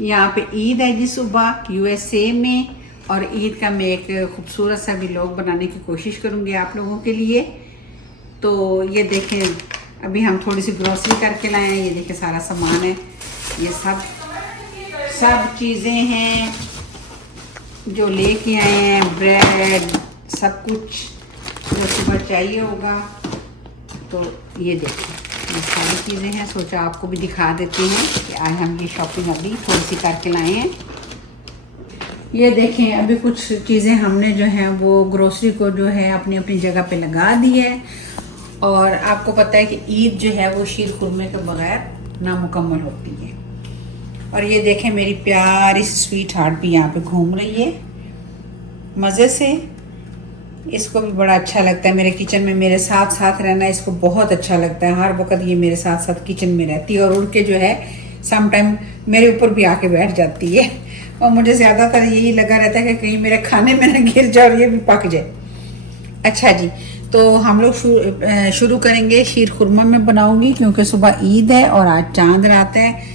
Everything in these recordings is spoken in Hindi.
यहाँ पे ईद है जी सुबह यूएसए में, और ईद का मैं एक खूबसूरत सा व्लॉग बनाने की कोशिश करूँगी आप लोगों के लिए। तो ये देखें, अभी हम थोड़ी सी ग्रोसरी करके लाए हैं। ये देखें सारा सामान है, ये सब चीज़ें हैं जो लेके आए हैं, ब्रेड, सब कुछ जो सुबह चाहिए होगा। तो ये देखें, ये सारी चीज़ें हैं। सोचा आपको भी दिखा देते हैं कि आज हम ये शॉपिंग अभी थोड़ी सी करके लाए हैं। ये देखें, अभी कुछ चीज़ें हमने जो है वो ग्रोसरी को जो है अपनी अपनी जगह पे लगा दी है। और आपको पता है कि ईद जो है वो शीर खुरमे के बगैर नामुकम्मल होती है। और ये देखें, मेरी प्यारी स्वीट हार्ट भी यहाँ पे घूम रही है मज़े से। इसको भी बड़ा अच्छा लगता है मेरे किचन में मेरे साथ साथ रहना। इसको बहुत अच्छा लगता है, हर वक्त ये मेरे साथ साथ किचन में रहती है, और उड़ के जो है सम टाइम मेरे ऊपर भी आके बैठ जाती है। और मुझे ज़्यादातर यही लगा रहता है कि कहीं मेरे खाने में ना गिर जाए और ये भी पक जाए। अच्छा जी, तो हम लोग शुरू करेंगे। शीर खुरमा में बनाऊंगी क्योंकि सुबह ईद है और आज चांद रात है।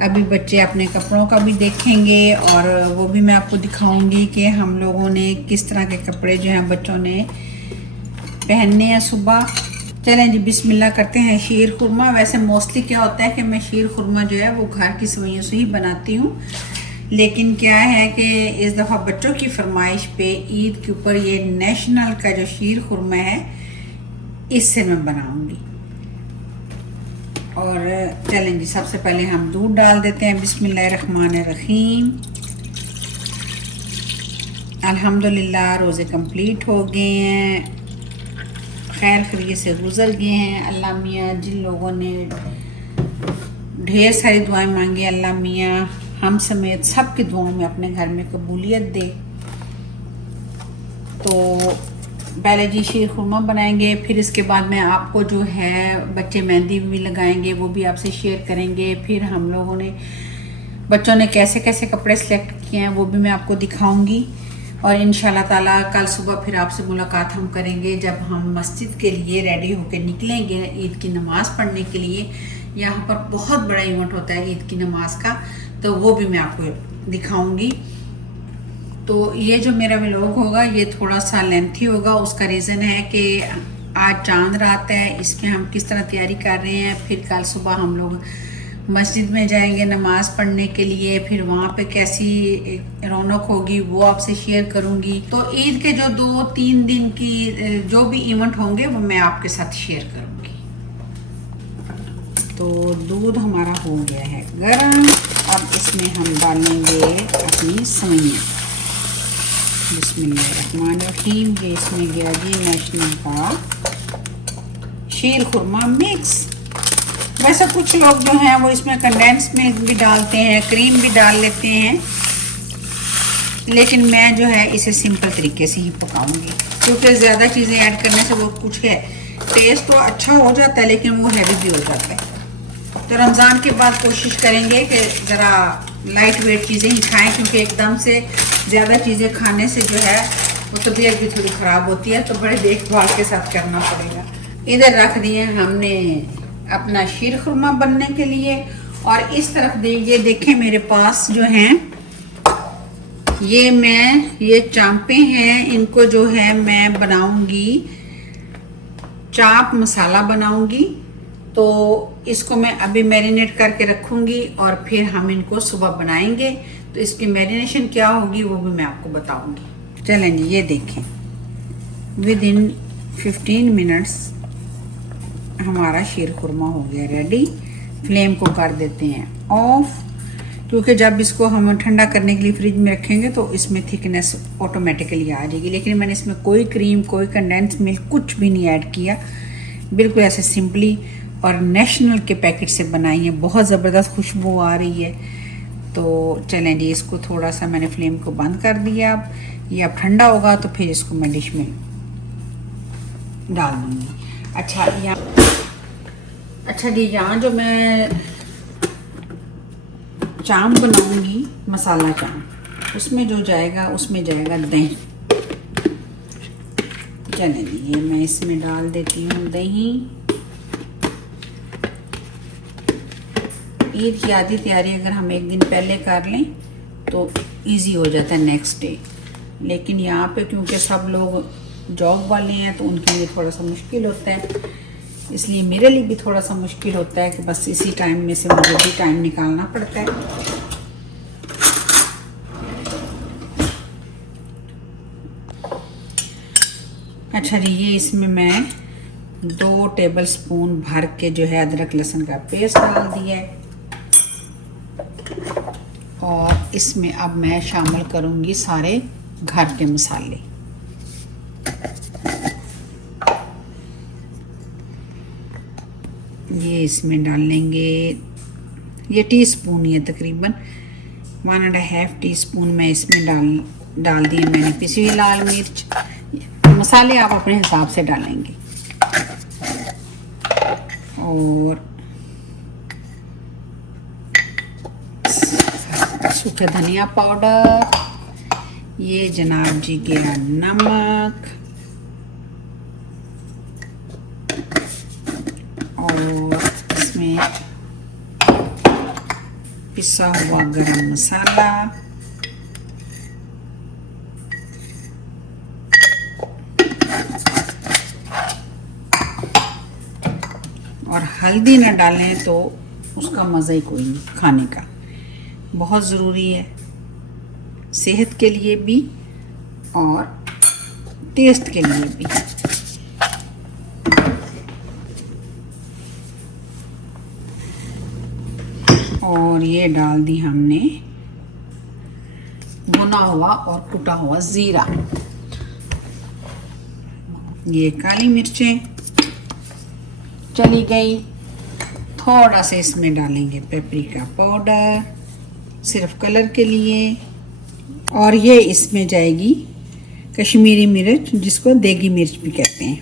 अभी बच्चे अपने कपड़ों का भी देखेंगे और वो भी मैं आपको दिखाऊंगी कि हम लोगों ने किस तरह के कपड़े जो हैं बच्चों ने पहनने हैं सुबह। चलें जी, बिस्मिल्लाह करते हैं। शीर खुरमा, वैसे मोस्टली क्या होता है कि मैं शीर खुरमा जो है वो घर की सवैयों से ही बनाती हूँ, लेकिन क्या है कि इस दफ़ा बच्चों की फरमाइश पे ईद के ऊपर ये नेशनल का जो शीर खुरमा है इससे मैं बनाऊँगी। और चलें जी, सबसे पहले हम दूध डाल देते हैं। बिस्मिल्लाहिर्रहमानिर्रहीम। अल्हम्दुलिल्लाह रोज़े कंप्लीट हो गए हैं, खैर खैरियत से गुजर गए हैं। अल्लाह मियाँ जिन लोगों ने ढेर सारी दुआएं मांगी, अल्लाह मियाँ हम समेत सब की दुआओं में अपने घर में कबूलियत दे। तो पहले जी शीर खुरमा बनाएंगे, फिर इसके बाद में आपको जो है बच्चे मेहंदी भी लगाएंगे, वो भी आपसे शेयर करेंगे। फिर हम लोगों ने बच्चों ने कैसे कैसे कपड़े सेलेक्ट किए हैं वो भी मैं आपको दिखाऊंगी। और इंशाल्लाह ताला कल सुबह फिर आपसे मुलाकात हम करेंगे जब हम मस्जिद के लिए रेडी होकर निकलेंगे ईद की नमाज़ पढ़ने के लिए। यहाँ पर बहुत बड़ा इवेंट होता है ईद की नमाज का, तो वो भी मैं आपको दिखाऊंगी। तो ये जो मेरा व्लॉग होगा ये थोड़ा सा लेंथी होगा। उसका रीज़न है कि आज चांद रात है, इसमें हम किस तरह तैयारी कर रहे हैं। फिर कल सुबह हम लोग मस्जिद में जाएंगे नमाज़ पढ़ने के लिए, फिर वहाँ पे कैसी रौनक होगी वो आपसे शेयर करूँगी। तो ईद के जो 2-3 दिन की जो भी इवेंट होंगे वो मैं आपके साथ शेयर करूँगी। तो दूध हमारा हो गया है गर्म, अब इसमें हम डालेंगे अपनी सवैयाँ। बिस्मिल्लाहिर्रहमानिर्रहीम। ये इसमें गया जी नेशनल का शीर खुरमा मिक्स। वैसे कुछ लोग जो हैं वो इसमें कंडेंस मिल्क भी डालते हैं, क्रीम भी डाल लेते हैं, लेकिन मैं जो है इसे सिंपल तरीके से ही पकाऊंगी क्योंकि ज़्यादा चीज़ें ऐड करने से वो कुछ है टेस्ट तो अच्छा हो जाता है लेकिन वो हैवी भी हो जाता है। तो रमज़ान के बाद कोशिश करेंगे कि ज़रा लाइट वेट चीज़ें ही खाएं, क्योंकि एकदम से ज़्यादा चीज़ें खाने से जो है वो तबीयत भी थोड़ी ख़राब होती है, तो बड़े देखभाल के साथ करना पड़ेगा। इधर रख दिए हमने अपना शीर खुरमा बनने के लिए, और इस तरफ ये देखें मेरे पास जो हैं ये चांपे हैं। इनको जो है मैं बनाऊंगी, चाप मसाला बनाऊंगी। तो इसको मैं अभी मैरिनेट करके रखूंगी और फिर हम इनको सुबह बनाएंगे। तो इसकी मैरिनेशन क्या होगी वो भी मैं आपको बताऊंगी। चलें जी, ये देखें विद इन 15 मिनट्स हमारा शीर खुरमा हो गया रेडी। फ्लेम को कर देते हैं ऑफ, क्योंकि जब इसको हम ठंडा करने के लिए फ्रिज में रखेंगे तो इसमें थिकनेस ऑटोमेटिकली आ जाएगी। लेकिन मैंने इसमें कोई क्रीम, कोई कंडेंस मिल्क कुछ भी नहीं ऐड किया, बिल्कुल ऐसे सिंपली और नेशनल के पैकेट से बनाई है। बहुत ज़बरदस्त खुशबू आ रही है। तो चलें जी, इसको थोड़ा सा मैंने फ्लेम को बंद कर दिया। अब ये अब ठंडा होगा तो फिर इसको मैं डिश में डाल दूँगी। अच्छा जी, यहाँ जो मैं चाम बनाऊँगी, मसाला चाम, उसमें जो जाएगा उसमें जाएगा दही। चलें जी, ये मैं इसमें डाल देती हूँ दही। ईद की आधी तैयारी अगर हम एक दिन पहले कर लें तो इजी हो जाता है नेक्स्ट डे। लेकिन यहाँ पे क्योंकि सब लोग जॉब वाले हैं तो उनके लिए थोड़ा सा मुश्किल होता है, इसलिए मेरे लिए भी थोड़ा सा मुश्किल होता है कि बस इसी टाइम में से मुझे भी टाइम निकालना पड़ता है। अच्छा जी, ये इसमें मैं 2 टेबलस्पून भर के जो है अदरक लहसुन का पेस्ट डाल दिया है और इसमें अब मैं शामिल करूंगी सारे घर के मसाले। ये इसमें डाल लेंगे, ये टीस्पून है तकरीबन 1.5 टीस्पून मैं इसमें डाल दिए मैंने पिसी हुई लाल मिर्च। मसाले आप अपने हिसाब से डालेंगे। और सूखे धनिया पाउडर, ये जनाब जी के नमक और इसमें पिसा हुआ गरम मसाला, और हल्दी ना डालें तो उसका मज़ा ही कोई नहीं खाने का। बहुत ज़रूरी है सेहत के लिए भी और टेस्ट के लिए भी। और ये डाल दी हमने भुना हुआ और कुटा हुआ ज़ीरा। ये काली मिर्चें चली गई। थोड़ा सा इसमें डालेंगे पेपरिका पाउडर सिर्फ कलर के लिए, और ये इसमें जाएगी कश्मीरी मिर्च जिसको देगी मिर्च भी कहते हैं।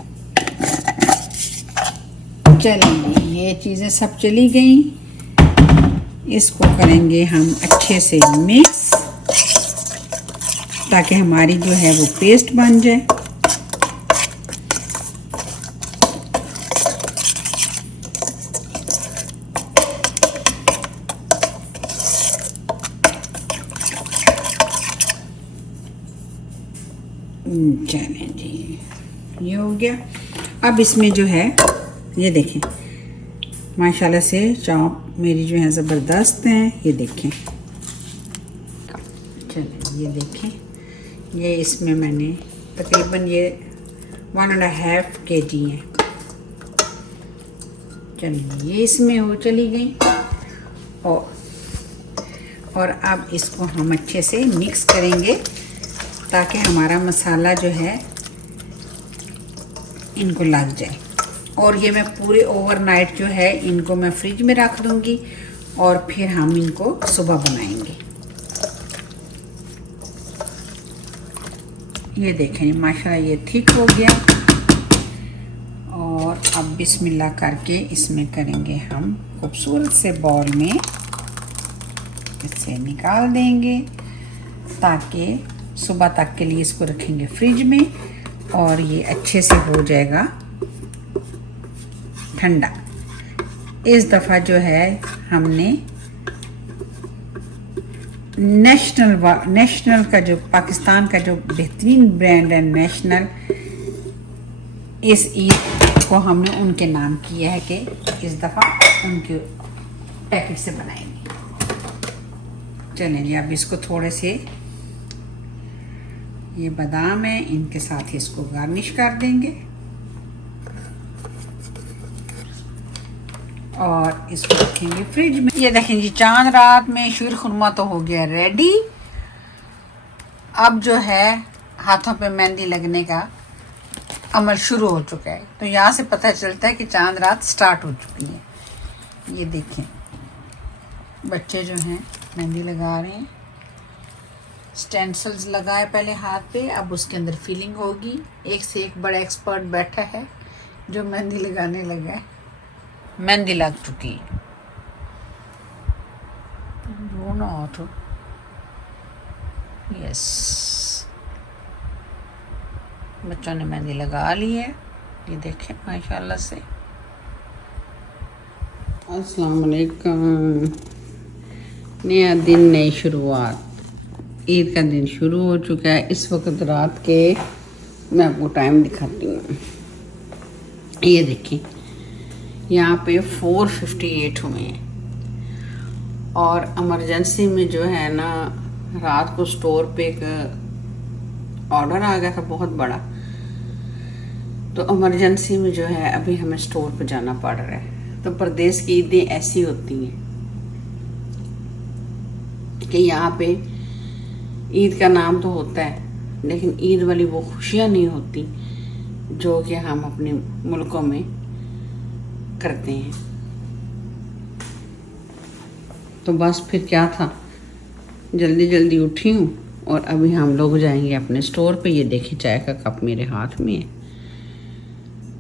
चलेंगे, ये चीज़ें सब चली गई। इसको करेंगे हम अच्छे से मिक्स ताकि हमारी जो है वो पेस्ट बन जाए। चलें जी, ये हो गया। अब इसमें जो है ये देखें माशाल्लाह से चाप मेरी जो है ज़बरदस्त हैं। ये देखें, चलें ये देखें, ये इसमें मैंने तकरीबन ये 1.5 kg है। चलिए ये इसमें हो चली गई। और अब इसको हम अच्छे से मिक्स करेंगे ताकि हमारा मसाला जो है इनको लग जाए। और ये मैं पूरे ओवरनाइट जो है इनको मैं फ्रिज में रख दूंगी और फिर हम इनको सुबह बनाएंगे। ये देखें माशाल्लाह ये ठीक हो गया। और अब बिस्मिल्लाह करके इसमें करेंगे हम खूबसूरत से बॉल में इसे निकाल देंगे ताकि सुबह तक के लिए इसको रखेंगे फ्रिज में और ये अच्छे से हो जाएगा ठंडा। इस दफ़ा जो है हमने नेशनल का जो पाकिस्तान का जो बेहतरीन ब्रांड है नेशनल, इस ईद को हमने उनके नाम किया है कि इस दफ़ा उनके पैकेट से बनाएंगे। चलें जी, अब इसको थोड़े से ये बादाम है इनके साथ इसको गार्निश कर देंगे और इसको रखेंगे फ्रिज में। ये देखें जी, चांद रात में शीर खुरमा तो हो गया रेडी। अब जो है हाथों पे मेहंदी लगने का अमल शुरू हो चुका है। तो यहाँ से पता चलता है कि चांद रात स्टार्ट हो चुकी है। ये देखें बच्चे जो हैं मेहंदी लगा रहे हैं। स्टेंसिल्स लगाए पहले हाथ पे, अब उसके अंदर फीलिंग होगी। एक से एक बड़ा एक्सपर्ट बैठा है जो मेहंदी लगाने लगा है। मेहंदी लग चुकी है। रोना हो तो यस, बच्चों ने मेहंदी लगा ली है। ये देखें माशाल्लाह से अस्सलाम वालेकुम। नया दिन, नई शुरुआत। ईद का दिन शुरू हो चुका है। इस वक्त रात के, मैं आपको टाइम दिखाती हूँ। ये देखिए, यहाँ पे 4:58 हुए हैं और इमरजेंसी में जो है ना, रात को स्टोर पे एक ऑर्डर आ गया था बहुत बड़ा, तो इमरजेंसी में जो है अभी हमें स्टोर पे जाना पड़ रहा है। तो परदेश की ईदें ऐसी होती हैं कि यहाँ पे ईद का नाम तो होता है, लेकिन ईद वाली वो खुशियाँ नहीं होती जो कि हम अपने मुल्कों में करते हैं। तो बस फिर क्या था, जल्दी जल्दी उठी हूँ और अभी हम लोग जाएंगे अपने स्टोर पे। ये देखिए, चाय का कप मेरे हाथ में है।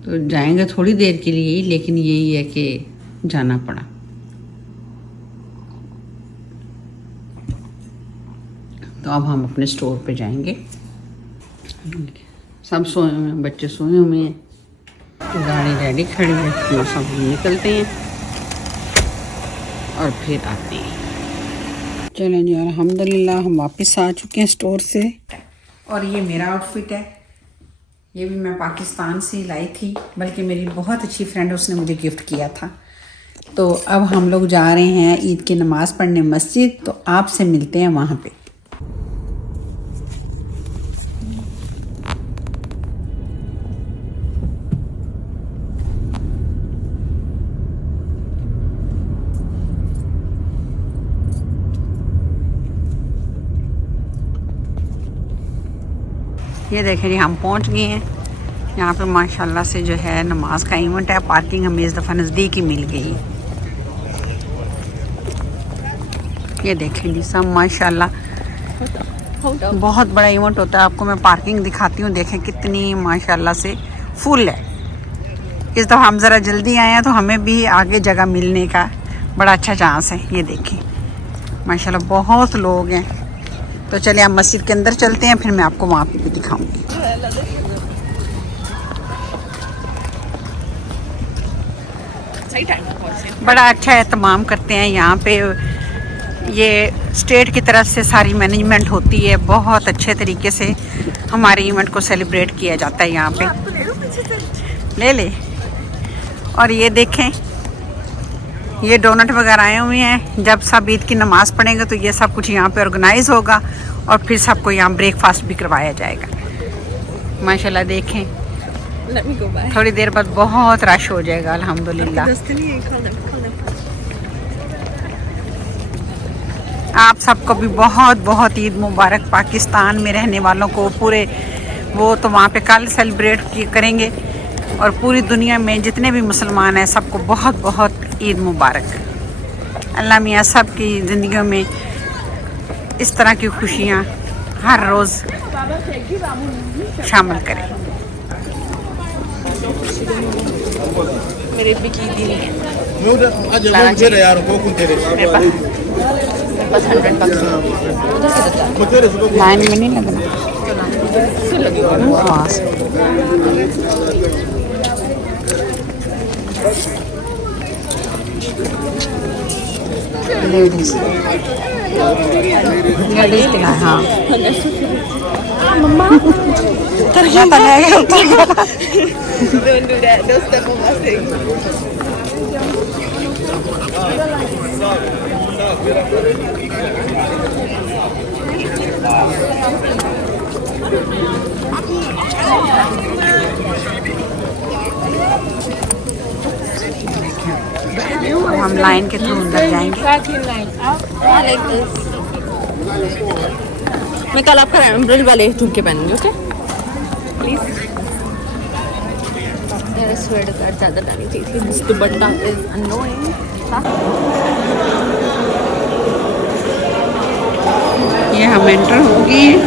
तो जाएंगे थोड़ी देर के लिए ही, लेकिन यही है कि जाना पड़ा। तो अब हम अपने स्टोर पे जाएंगे। सब सोए हुए हैं, बच्चे सोए हुए हैं, गाड़ी रेडी खड़ी है। तो सब निकलते हैं और फिर आते हैं। चलें जी, अल्हम्दुलिल्लाह हम वापस आ चुके हैं स्टोर से। और ये मेरा आउटफिट है, ये भी मैं पाकिस्तान से लाई थी, बल्कि मेरी बहुत अच्छी फ्रेंड उसने मुझे गिफ्ट किया था। तो अब हम लोग जा रहे हैं ईद की नमाज़ पढ़ने मस्जिद। तो आपसे मिलते हैं वहाँ पे। ये देखें जी, हम पहुँच गए हैं। यहाँ पे माशाल्लाह से जो है नमाज का इवेंट है। पार्किंग हमें इस दफ़ा नज़दीक ही मिल गई है। ये देखें जी, सब माशाल्लाह बहुत बड़ा इवेंट होता है। आपको मैं पार्किंग दिखाती हूँ, देखें कितनी माशाल्लाह से फुल है। इस दफ़ा हम ज़रा जल्दी आए हैं तो हमें भी आगे जगह मिलने का बड़ा अच्छा चांस है। ये देखें माशाल्लाह बहुत लोग हैं। तो चलिए आप मस्जिद के अंदर चलते हैं, फिर मैं आपको वहाँ पे भी दिखाऊंगी। बड़ा अच्छा एहतमाम करते हैं यहाँ पे। ये स्टेट की तरफ से सारी मैनेजमेंट होती है, बहुत अच्छे तरीके से हमारे इवेंट को सेलिब्रेट किया जाता है यहाँ पे। ले और ये देखें, ये डोनट वगैरह आए हुए हैं। जब सब ईद की नमाज़ पढ़ेंगे तो ये सब कुछ यहाँ पे ऑर्गेनाइज होगा और फिर सबको यहाँ ब्रेकफास्ट भी करवाया जाएगा। माशाल्लाह देखें, थोड़ी देर बाद बहुत रश हो जाएगा अल्हम्दुलिल्लाह। आप सबको भी बहुत बहुत ईद मुबारक। पाकिस्तान में रहने वालों को पूरे, वो तो वहाँ पे कल सेलिब्रेट करेंगे, और पूरी दुनिया में जितने भी मुसलमान हैं सबको बहुत बहुत ईद मुबारक। अल्लाह मियाँ सब की ज़िंदगियों में इस तरह की खुशियाँ हर रोज़ शामिल करें। मेरे भी की दी है बस 100 लाइन में नहीं लगना। लेडीज दिखा, हाँ मम्मा हम लाइन के थ्रू अंदर जाएंगे। मैं कल आपका एम्ब्रॉयडरी वाले झुमके पहनूंगी, ओके प्लीज। मेरा स्वेटर ज़्यादा डालनी चाहिए थी, दिस दुपट्टा इज अनोइंग। ये हम एंटर हो गए हैं।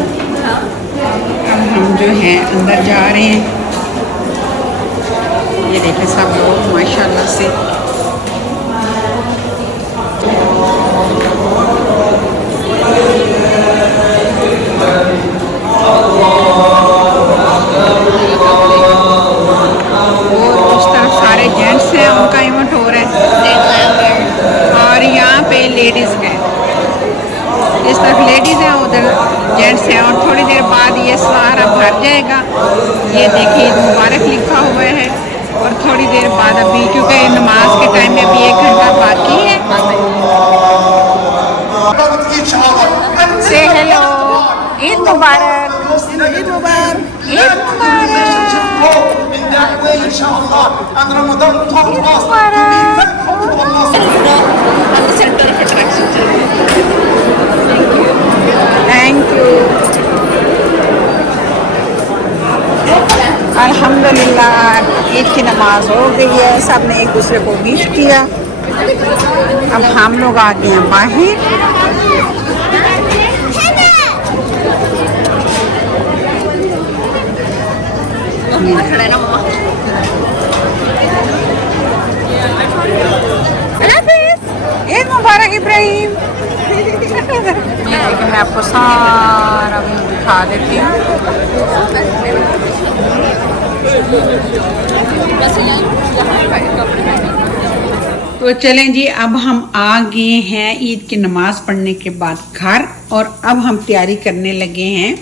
अब हम जो है अंदर जा रहे हैं। ये देखें सब लोग माशाल्लाह से वो उस तरफ सारे जेंट्स हैं, उनका इवेंट हो रहा है। लेडीज़ हैं, इस तरफ लेडीज़ हैं, उधर जेंट्स हैं। और थोड़ी देर बाद ये सारा भर जाएगा। ये देखिए ईद मुबारक लिखा हुआ है। और थोड़ी देर बाद अभी, क्योंकि नमाज के टाइम में अभी 1 घंटा बाकी है। से hello, Eid Mubarak, Eid Mubarak, Eid thank you. अल्हम्दुलिल्लाह ईद की नमाज हो गई है, सब ने एक दूसरे को विश किया। अब हम लोग आ गए हैं बाहर। ईद मुबारक इब्राहिम। मैं आपको सारा व्यू दिखा देती हूँ। तो चलें जी, अब हम आ गए हैं ईद की नमाज पढ़ने के बाद घर। और अब हम तैयारी करने लगे हैं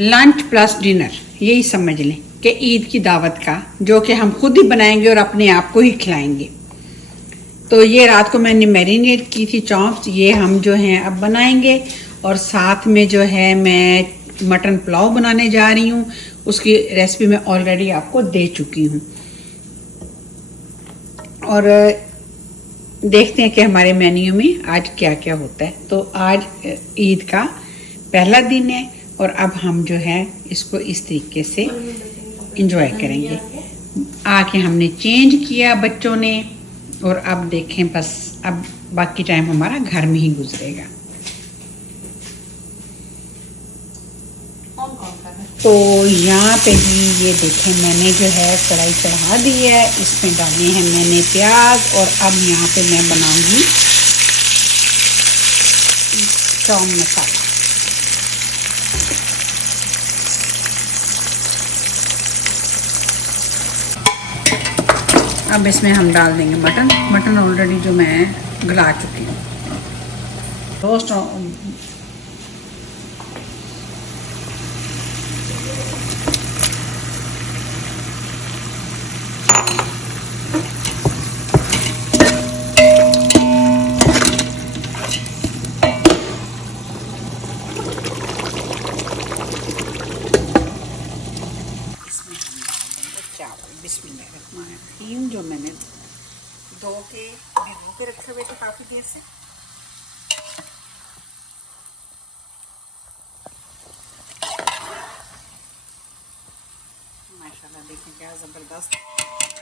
लंच प्लस डिनर, यही समझ लें कि ईद की दावत का, जो कि हम खुद ही बनाएंगे और अपने आप को ही खिलाएंगे। तो ये रात को मैंने मैरिनेट की थी चॉप्स, ये हम जो हैं अब बनाएंगे। और साथ में जो है मैं मटन पुलाव बनाने जा रही हूँ, उसकी रेसिपी मैं ऑलरेडी आपको दे चुकी हूँ। और देखते हैं कि हमारे मेन्यू में आज क्या क्या होता है। तो आज ईद का पहला दिन है और अब हम जो है इसको इस तरीके से एंजॉय करेंगे। आके हमने चेंज किया बच्चों ने, और अब देखें बस अब बाकी टाइम हमारा घर में ही गुजरेगा। तो यहाँ पे भी ये देखें मैंने जो है कढ़ाई चढ़ा दी है, इसमें डाले हैं मैंने प्याज। और अब यहाँ पे मैं बनाऊंगी चौम मसाला। अब इसमें हम डाल देंगे मटन ऑलरेडी जो मैं गला चुकी हूँ। रोस्ट बिस्मिल्लाहिर्रहमानिर्रहीम, जो मैंने भिगो के रखे हुए थे काफ़ी देर से। माशाल्लाह देखें क्या ज़बरदस्त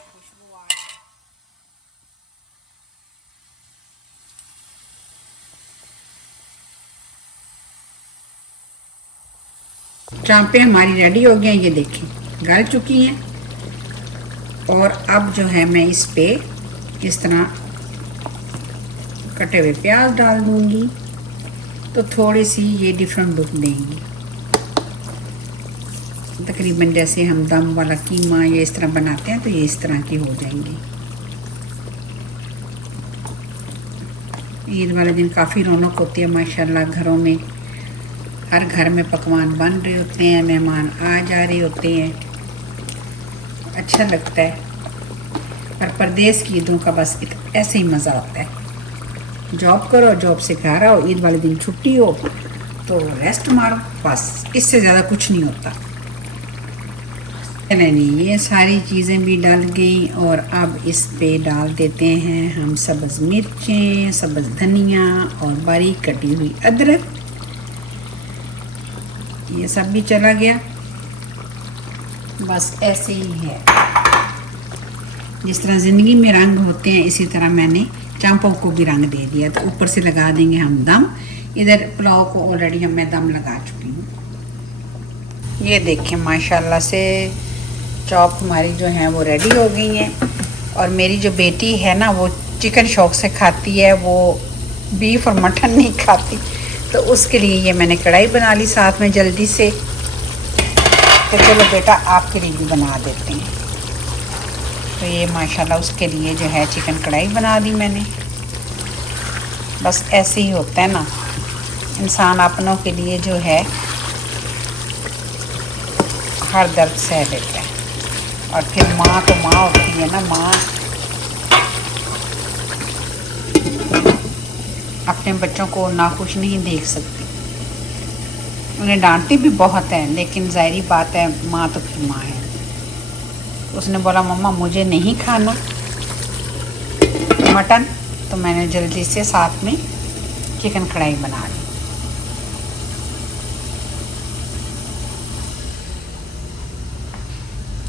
खुशबू आ रही है। चांपें हमारी रेडी हो गई हैं, ये देखें गल चुकी हैं। और अब जो है मैं इस पे इस तरह कटे हुए प्याज डाल दूंगी, तो थोड़ी सी ये डिफरेंट लुक देंगी। तकरीबन जैसे हम दम वाला कीमा या इस तरह बनाते हैं, तो ये इस तरह की हो जाएंगी। ईद वाले दिन काफ़ी रौनक होती है माशाल्लाह। घरों में हर घर में पकवान बन रहे होते हैं, मेहमान आ जा रहे होते हैं, अच्छा लगता है। पर परदेश की ईदों का बस ऐसे ही मज़ा होता है। जॉब करो, जॉब से घर आओ, ईद वाले दिन छुट्टी हो तो रेस्ट मारो, बस इससे ज़्यादा कुछ नहीं होता। चलें नहीं, ये सारी चीज़ें भी डल गई। और अब इस पे डाल देते हैं हम सब्ज़ मिर्चें, सब्ज़ धनिया और बारीक कटी हुई अदरक। ये सब भी चला गया। बस ऐसे ही है, जिस तरह ज़िंदगी में रंग होते हैं इसी तरह मैंने चांपों को भी रंग दे दिया। तो ऊपर से लगा देंगे हम दम। इधर पुलाव को ऑलरेडी मैं दम लगा चुकी हूँ। ये देखें माशाल्लाह से चॉप हमारी जो है वो रेडी हो गई हैं। और मेरी जो बेटी है ना, वो चिकन शौक से खाती है, वो बीफ और मटन नहीं खाती। तो उसके लिए ये मैंने कढ़ाई बना ली साथ में जल्दी से। तो चलो बेटा आपके लिए भी बना देते हैं। तो ये माशाल्लाह उसके लिए जो है चिकन कढ़ाई बना दी मैंने। बस ऐसे ही होता है ना, इंसान अपनों के लिए जो है हर दर्द सह लेता है। और फिर माँ तो माँ होती है ना, माँ अपने बच्चों को नाखुश नहीं देख सकती। उन्हें डांटती भी बहुत है, लेकिन ज़ाहिरी बात है माँ तो फिर माँ है। उसने बोला मम्मा मुझे नहीं खाना मटन, तो मैंने जल्दी से साथ में चिकन कढ़ाई बना ली।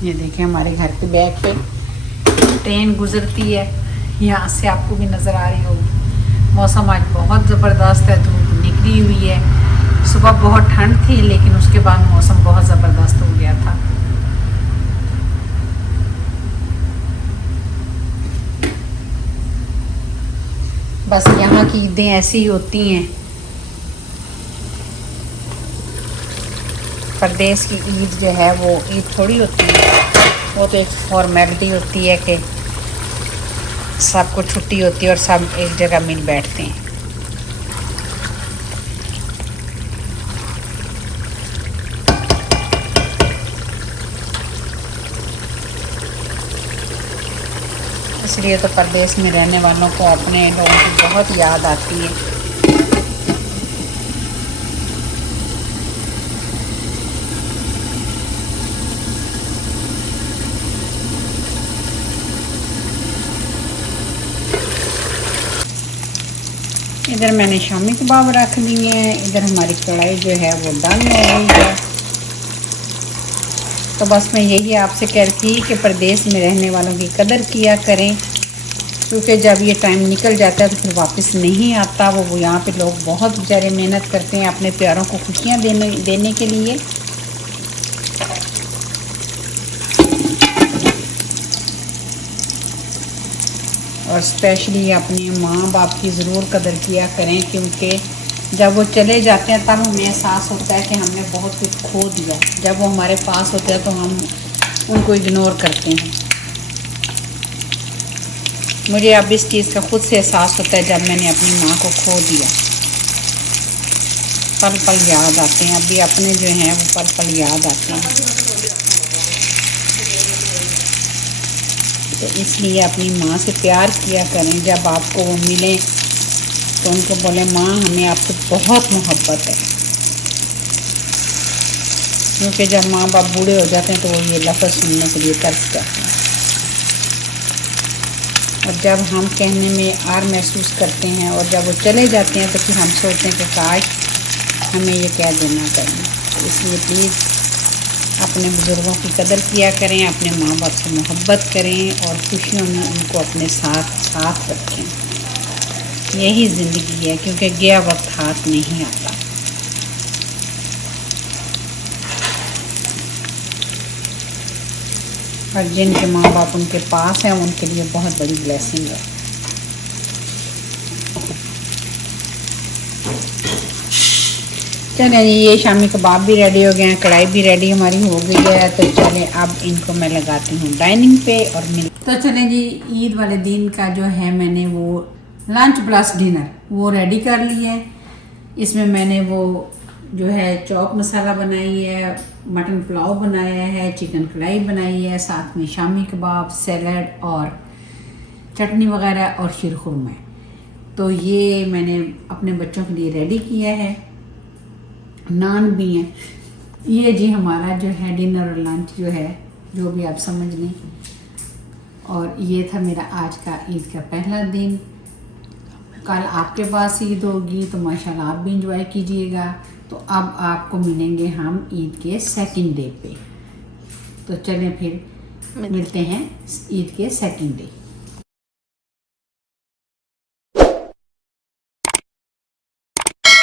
ये देखें हमारे घर के बैक पे ट्रेन गुजरती है, यहाँ से आपको भी नज़र आ रही होगी। मौसम आज बहुत ज़बरदस्त है, धूप निकली हुई है। सुबह बहुत ठंड थी, लेकिन उसके बाद मौसम बहुत ज़बरदस्त हो गया था। बस यहाँ की ईदें ऐसी ही होती हैं। परदेश की ईद जो है वो ईद थोड़ी होती है, वो तो एक फॉर्मेलिटी होती है कि सबको छुट्टी होती है और सब एक जगह मिल बैठते हैं। इसलिए तो परदेश में रहने वालों को अपने लोगों की बहुत याद आती है। इधर मैंने शामी कबाब रख दिए हैं, इधर हमारी कढ़ाई जो है वो डन हो गई है। तो बस मैं यही आपसे कह रही थी कि परदेश में रहने वालों की कदर किया करें, क्योंकि जब ये टाइम निकल जाता है तो फिर वापस नहीं आता। वो यहाँ पे लोग बहुत बेचारे मेहनत करते हैं अपने प्यारों को खुशियाँ देने के लिए। और स्पेशली अपने माँ बाप की ज़रूर कदर किया करें, क्योंकि जब वो चले जाते हैं तब हमें एहसास होता है कि हमने बहुत कुछ खो दिया। जब वो हमारे पास होते हैं तो हम उनको इग्नोर करते हैं। मुझे अब इस चीज़ का खुद से एहसास होता है जब मैंने अपनी माँ को खो दिया। पल पल याद आते हैं, अभी अपने जो हैं वो पल पल याद आते हैं। तो इसलिए अपनी माँ से प्यार किया करें। जब आपको वो मिले तो उनको बोले माँ हमें आपसे बहुत मोहब्बत है, क्योंकि जब माँ बाप बूढ़े हो जाते हैं तो वो ये लफ्ज़ सुनने के लिए तरस जाते हैं। और जब हम कहने में आर महसूस करते हैं और जब वो चले जाते हैं तो फिर हम सोचते हैं कि काश हमें ये कह देना चाहिए। इसलिए प्लीज़ अपने बुज़ुर्गों की कदर किया करें, अपने माँ बाप से मोहब्बत करें और खुशियों में उनको अपने साथ रखें। यही ज़िंदगी है, क्योंकि गया वक्त हाथ नहीं आता। और जिनके माँ बाप उनके पास हैं उनके लिए बहुत बड़ी ब्लेसिंग है। चलें ये शामी कबाब भी रेडी हो गए हैं, कढ़ाई भी रेडी हमारी हो गई है। तो चलें अब इनको मैं लगाती हूँ डाइनिंग पे और मिल। तो चलें जी, ईद वाले दिन का जो है मैंने वो लंच प्लस डिनर वो रेडी कर लिया है। इसमें मैंने वो जो है चौक मसाला बनाई है, मटन पुलाव बनाया है, चिकन कढ़ाई बनाई है, साथ में शामी कबाब, सैलड और चटनी वगैरह और शीर खुरमा। तो ये मैंने अपने बच्चों के लिए रेडी किया है। नान भी हैं। ये जी हमारा जो है डिनर और लंच जो है, जो भी आप समझ लें। और ये था मेरा आज का ईद का पहला दिन। कल आपके पास ईद होगी तो माशाल्लाह आप भी इंजॉय कीजिएगा। तो अब आपको मिलेंगे हम ईद के सेकंड डे पे। तो चलें फिर मिलते हैं ईद के सेकंड डे।